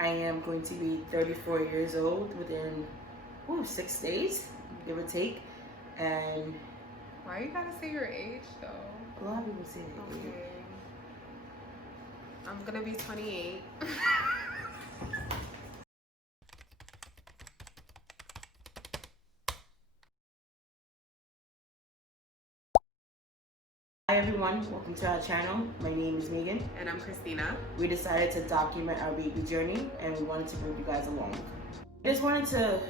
I am going to be 34 years old within 6 days, give or take. And why you gotta say your age though? a lot of people say that. Okay. I'm gonna be 28. Hi everyone, welcome to our channel. My name is Megan. And I'm Christina. We decided to document our baby journey and we wanted to bring you guys along. I just wanted to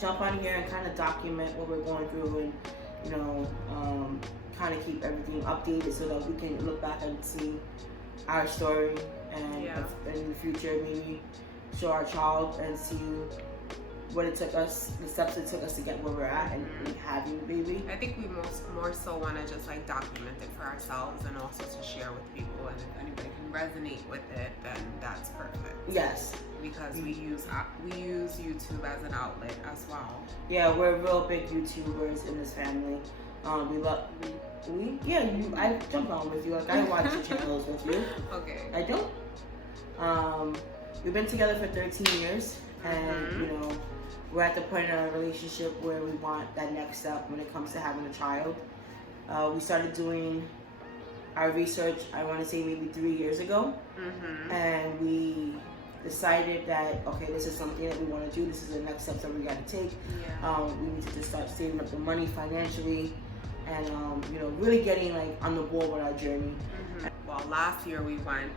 jump on here and kind of document what we're going through and, kind of keep everything updated so that we can look back and see our story and in the future maybe show our child and see what it took us, the steps it took us to get where we're at and having the baby. I think we more so want to just like document it for ourselves and also to share with people, and if anybody can resonate with it, then that's perfect. Yes. Because we use YouTube as an outlet as well. Yeah, we're real big YouTubers in this family. I jump on with you. Like I watch your channels with you. Okay. I don't. We've been together for 13 years, and we're at the point in our relationship where we want that next step when it comes to having a child. We started doing our research, I want to say maybe 3 years ago, and we decided that, okay, this is something that we want to do. This is the next steps that we got to take. We need to just start saving up the money financially and, really getting like on the ball with our journey. Well, last year we went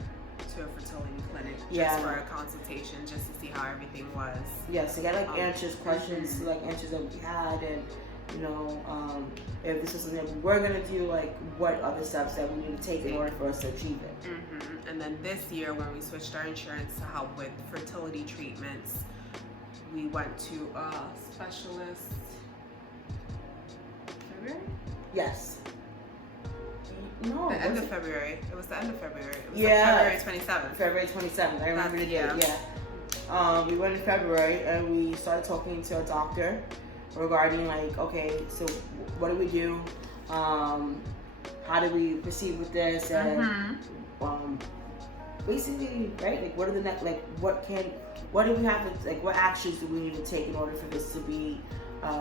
to a fertility clinic just for a consultation, just to see how everything was. Yes, to get like answers, questions, like answers that we had, and if this is something that we're gonna do, like what other steps that we need to take in order for us to achieve it. And then this year, when we switched our insurance to help with fertility treatments, we went to a specialist. February? Yes. No. The end of February. It was the end of February. It was like February 27th. February 27th. I remember the date. Yeah. We went in February and we started talking to a doctor regarding like, okay, so what do we do? How do we proceed with this? And basically, right? Like, what are the next? Like, what do we have to, like, what actions do we need to take in order for this to be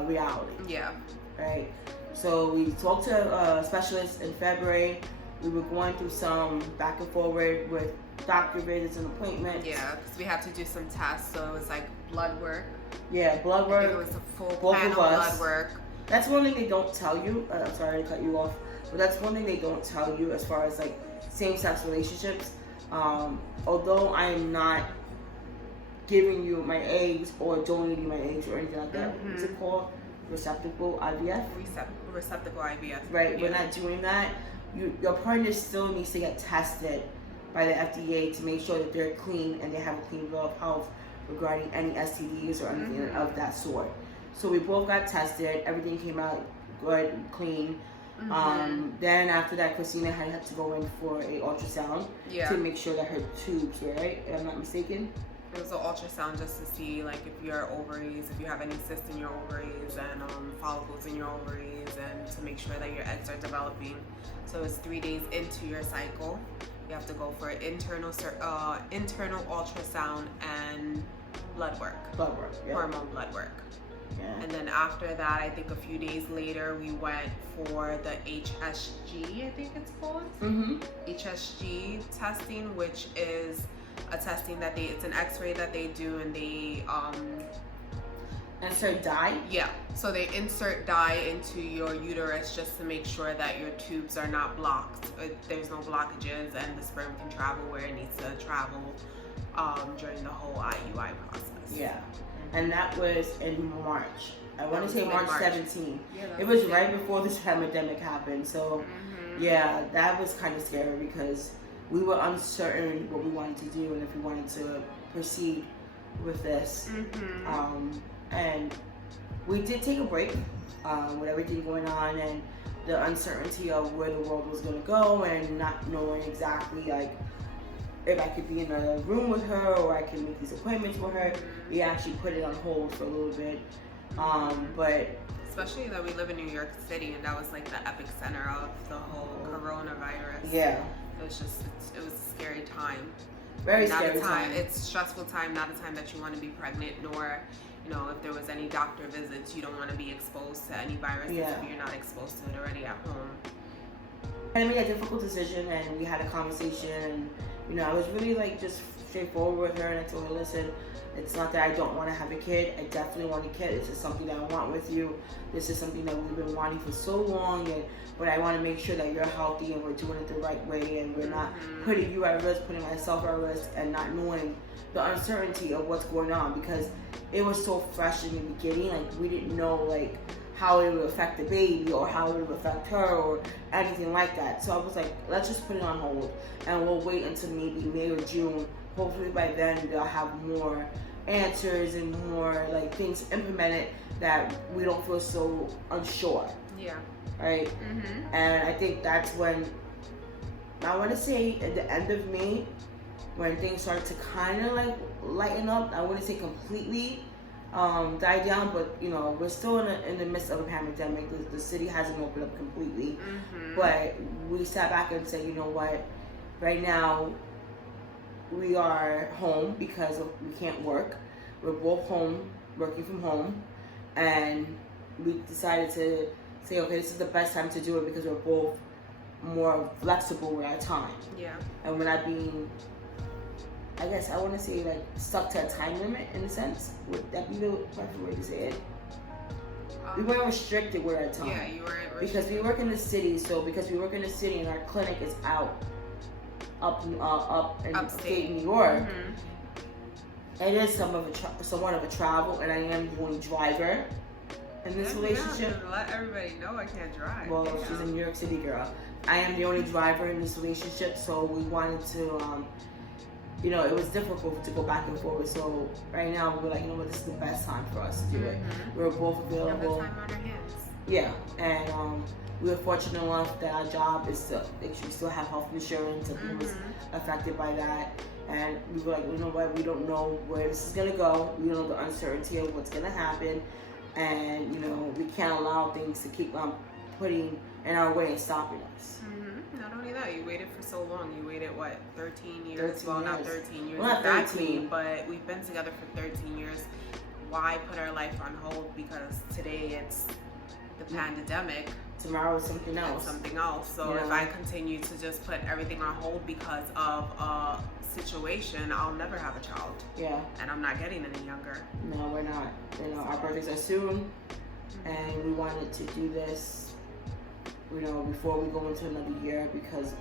reality? Yeah. Right. So we talked to a specialist in February. We were going through some back and forward with doctor visits and appointments. Yeah, because we had to do some tests. So it was like blood work. Yeah, blood work. It was a full panel blood work. That's one thing they don't tell you. I'm sorry to cut you off, but that's one thing they don't tell you as far as like same-sex relationships. Although I am not giving you my eggs or donating my eggs or anything like that. What's it called? Receptacle IVF? Receptacle IVF. Right, we're not doing that. Your partner still needs to get tested by the FDA to make sure that they're clean and they have a clean bill of health regarding any STDs or anything of that sort. So we both got tested. Everything came out good and clean. Then after that, Christina had to go in for a ultrasound to make sure that her tubes were right, if I'm not mistaken. It was an ultrasound just to see like if your ovaries, if you have any cysts in your ovaries and follicles in your ovaries, and to make sure that your eggs are developing. So it's 3 days into your cycle. You have to go for internal ultrasound and blood work. Hormone blood work. Yeah. And then after that, I think a few days later, we went for the HSG, I think it's called. HSG testing, which is a testing that it's an x-ray that they do, and they insert dye? Yeah, so they insert dye into your uterus just to make sure that your tubes are not blocked. There's no blockages and the sperm can travel where it needs to travel during the whole IUI process. Yeah, and that was in March. I want to say March 17th. Yeah, it was right before this pandemic happened, so yeah, that was kind of scary because we were uncertain what we wanted to do and if we wanted to proceed with this. And we did take a break with everything going on and the uncertainty of where the world was going to go and not knowing exactly like if I could be in a room with her or I could make these appointments with her. We actually put it on hold for a little bit. But especially that we live in New York City and that was like the epicenter of the whole coronavirus. Yeah. It was a scary time. Very scary time. It's a stressful time, not a time that you want to be pregnant, nor, you know, if there was any doctor visits, you don't want to be exposed to any viruses if you're not exposed to it already at home. And I made a difficult decision, and we had a conversation, and, you know, I was really, like, just straightforward with her, and I told her, listen, it's not that I don't want to have a kid. I definitely want a kid. This is something that I want with you. This is something that we've been wanting for so long, but I want to make sure that you're healthy and we're doing it the right way, and we're not putting you at risk, putting myself at risk, and not knowing the uncertainty of what's going on, because it was so fresh in the beginning. Like, we didn't know, like, how it would affect the baby or how it would affect her or anything like that. So I was like, let's just put it on hold, and we'll wait until maybe May or June. Hopefully by then they'll have more answers and more, like, things implemented that we don't feel so unsure. Yeah. Right? And I think that's when, I want to say at the end of May, when things start to kind of, like, lighten up. I wouldn't say completely die down, but, you know, we're still in the midst of a pandemic. The city hasn't opened up completely. But we sat back and said, you know what, right now we are home because we can't work. We're both home, working from home, and we decided to say, okay, this is the best time to do it because we're both more flexible with our time. Yeah. And we're not being, I guess I want to say, like, stuck to a time limit in a sense. Would that be the perfect way to say it? We weren't restricted with our time. Yeah, you weren't restricted. Because we work in the city, so because we work in the city and our clinic is up in upstate New York, it is somewhat of a travel, and I am the only driver in this relationship. Let everybody know I can't drive. Well, she's a New York City girl. I am the only driver in this relationship, so we wanted to, you know, it was difficult to go back and forth. So right now we're like, you know what, this is the best time for us to do it. We're both available. We have the time on our hands. Yeah, and we were fortunate enough that our job is to actually still have health insurance, and he was affected by that. And we were like, you know what, we don't know where this is gonna go. We don't know the uncertainty of what's gonna happen, and, you know, we can't allow things to keep putting in our way and stopping us. Not only that, you waited for so long. You waited, what, 13 years? 13 not years. 13 years. Well, not exactly, 13. but we've been together for 13 years. Why put our life on hold? Because today it's the pandemic. Tomorrow is something else. So if I continue to just put everything on hold because of a situation, I'll never have a child. Yeah. And I'm not getting any younger. No, we're not. You know, our birthdays are soon, and we wanted to do this, you know, before we go into another year, because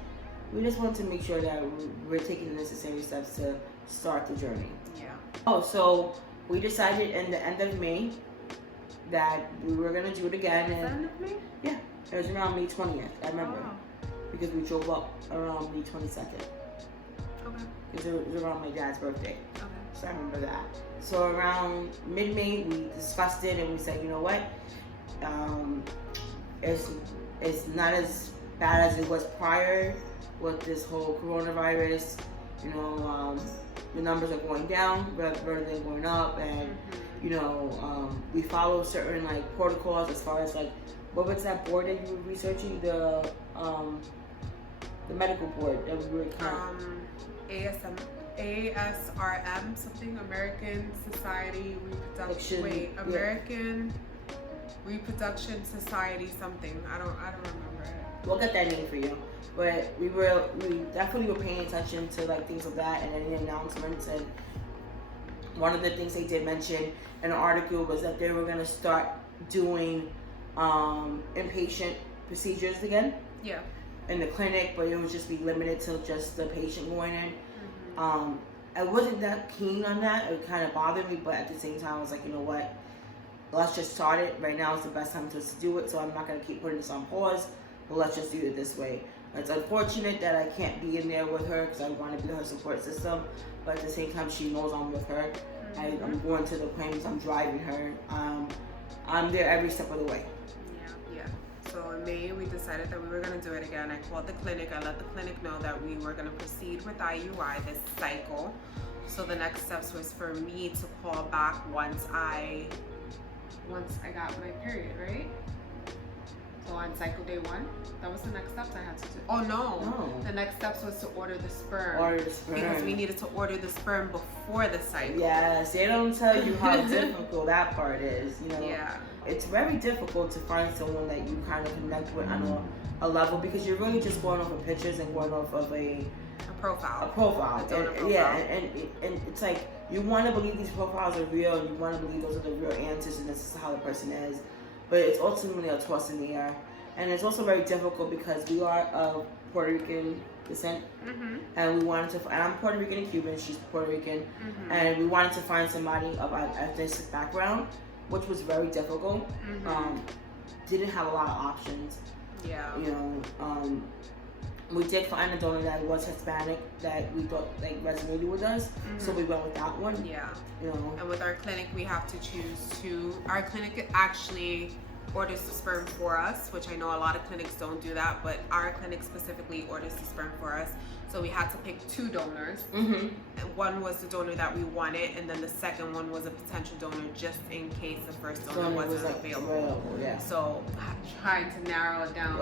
we just want to make sure that we're taking the necessary steps to start the journey. Yeah. Oh, so we decided in the end of May that we were gonna do it again. And end of May? Yeah, it was around May 20th. I remember because we drove up around May 22nd. Okay. Because it was around my dad's birthday. Okay. So I remember that. So around mid-May, we discussed it and we said, you know what, it's not as bad as it was prior with this whole coronavirus. You know, the numbers are going down rather than going up, and you know, we follow certain, like, protocols as far as, like, what was that board that you were researching, the medical board that we were ASRM something, American Society American Reproduction Society something. I don't remember it. We'll get that name for you. But we definitely were paying attention to, like, things of that and any announcements. And one of the things they did mention in the article was that they were going to start doing inpatient procedures again. Yeah. In the clinic, but it would just be limited to just the patient going in. I wasn't that keen on that. It kind of bothered me, but at the same time, I was like, you know what? Let's just start it. Right now is the best time to do it, so I'm not going to keep putting this on pause, but let's just do it this way. It's unfortunate that I can't be in there with her because I want to be her support system, but at the same time, she knows I'm with her. I'm going to the appointments, I'm driving her. I'm there every step of the way. Yeah. So in May, we decided that we were going to do it again. I called the clinic. I let the clinic know that we were going to proceed with IUI this cycle. So the next steps was for me to call back once I got my period, right? So on cycle day 1, that was the next steps I had to do. Oh no. The next steps was to order the sperm. Order the sperm. Because we needed to order the sperm before the cycle. Yes, they don't tell you how difficult that part is, you know. Yeah. It's very difficult to find someone that you kind of connect with on a level, because you're really just going off of pictures and going off of a profile. And it's like, you want to believe these profiles are real, and you want to believe those are the real answers, and this is how the person is. But it's ultimately a toss in the air. And it's also very difficult because we are of Puerto Rican descent, and we wanted to, and I'm Puerto Rican and Cuban, she's Puerto Rican, and we wanted to find somebody of our ethnic background, which was very difficult. Didn't have a lot of options. Yeah. You know, we did find a donor that was Hispanic that we thought like resonated with us, so we went with that one. Yeah. You know. And with our clinic, we have to choose to. Our clinic actually orders the sperm for us, which I know a lot of clinics don't do that, but our clinic specifically orders the sperm for us. So we had to pick 2 donors. And one was the donor that we wanted, and then the second one was a potential donor just in case the first donor wasn't available. Yeah. So trying to narrow it down.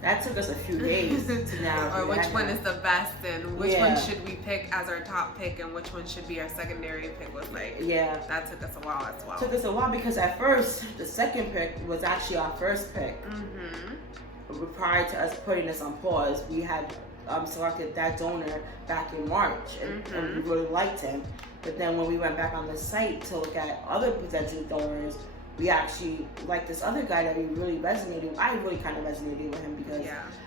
That took us a few days to narrow. Or which one is the best, and which one should we pick as our top pick, and which one should be our secondary pick, was like, that took us a while as well. Took us a while because at first the second pick was actually our first pick. Prior to us putting this on pause, we had selected that donor back in March, and we really liked him. But then when we went back on the site to look at other potential donors, we actually liked this other guy that we really resonated with. I really kind of resonated with him because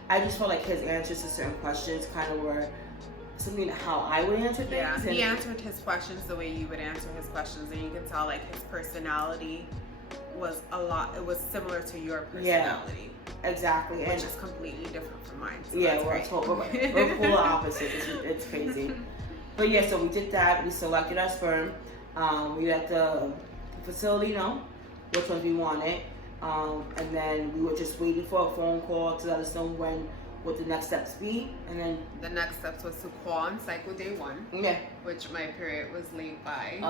I just felt like his answers to certain questions kind of were something how I would answer things. Yeah, he answered his questions the way you would answer his questions, and you can tell like his personality was it was similar to your personality. Exactly. Which is completely different from mine. So we're polar opposites. It's crazy. But yeah, so we did that. We selected our sperm. We let the facility know which ones we wanted. And then we were just waiting for a phone call to let us know what the next steps be. And then the next steps was to call on cycle day 1. Yeah. Which my period was late by.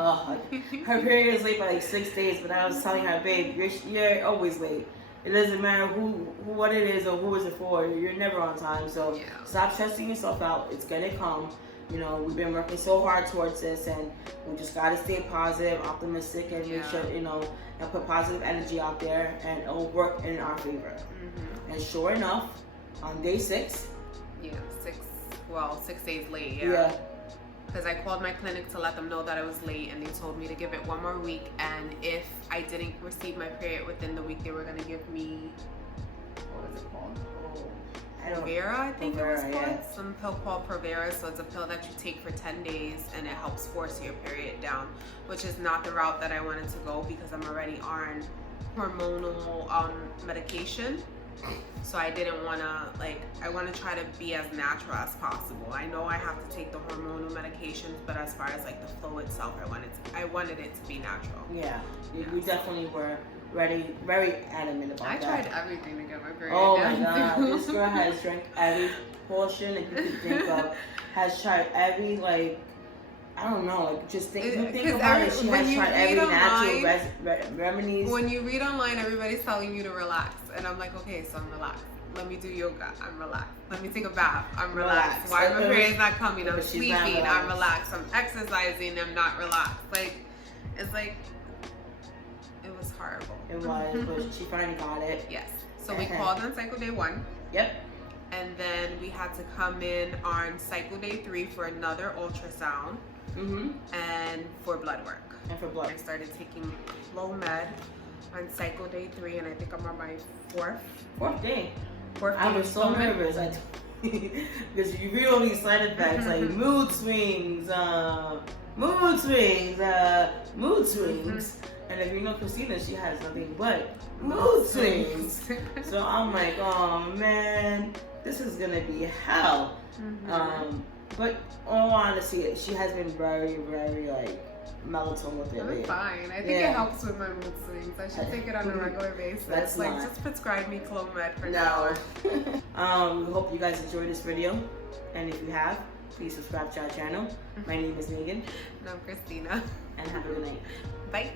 Her period was late by like 6 days, but I was telling her, babe, you're always late. It doesn't matter what it is or who is it for. You're never on time. So stop stressing yourself out. It's gonna come. You know, we've been working so hard towards this, and we just gotta stay positive, optimistic, and make sure, you know, and put positive energy out there, and it'll work in our favor. And sure enough, on day 6. 6 days late. Because I called my clinic to let them know that I was late, and they told me to give it 1 more week, and if I didn't receive my period within the week, they were going to give me, what was it called? Provera, I think it was called. Some pill called Provera. So it's a pill that you take for 10 days, and it helps force your period down, which is not the route that I wanted to go because I'm already on hormonal medication. So I didn't want to, I want to try to be as natural as possible. I know I have to take the hormonal medications, but as far as the flow itself, I wanted it to be natural. We definitely were very adamant about that. I tried everything to get my period down. My God, this girl has drank every portion that you could think of, has tried every, I don't know, just think about it. She has tried every natural remedies. When you read online, everybody's telling you to relax. And I'm like, okay, so I'm relaxed. Let me do yoga. I'm relaxed. Let me take a bath. I'm relaxed. Why my period's not coming? I'm sleeping. I'm relaxed. I'm exercising. I'm not relaxed. It was horrible. It was, but she finally got it. Yes. So we called on cycle day 1. Yep. And then we had to come in on cycle day 3 for another ultrasound. And for blood work. I started taking flow med on cycle day 3, and I think I'm on my fourth day. I was so nervous because you read all these side effects like mood swings, and if you know Christina, she has nothing but mood swings. So I'm like, oh man, this is gonna be hell. But all honesty, she has been very, very melatonin with it. I'm fine. I think it helps with my mood swings. I should take it on a regular basis. That's just prescribe me Clomid for now. We hope you guys enjoyed this video, and if you have, please subscribe to our channel. My name is Megan. And I'm Christina. And have a good night. Bye.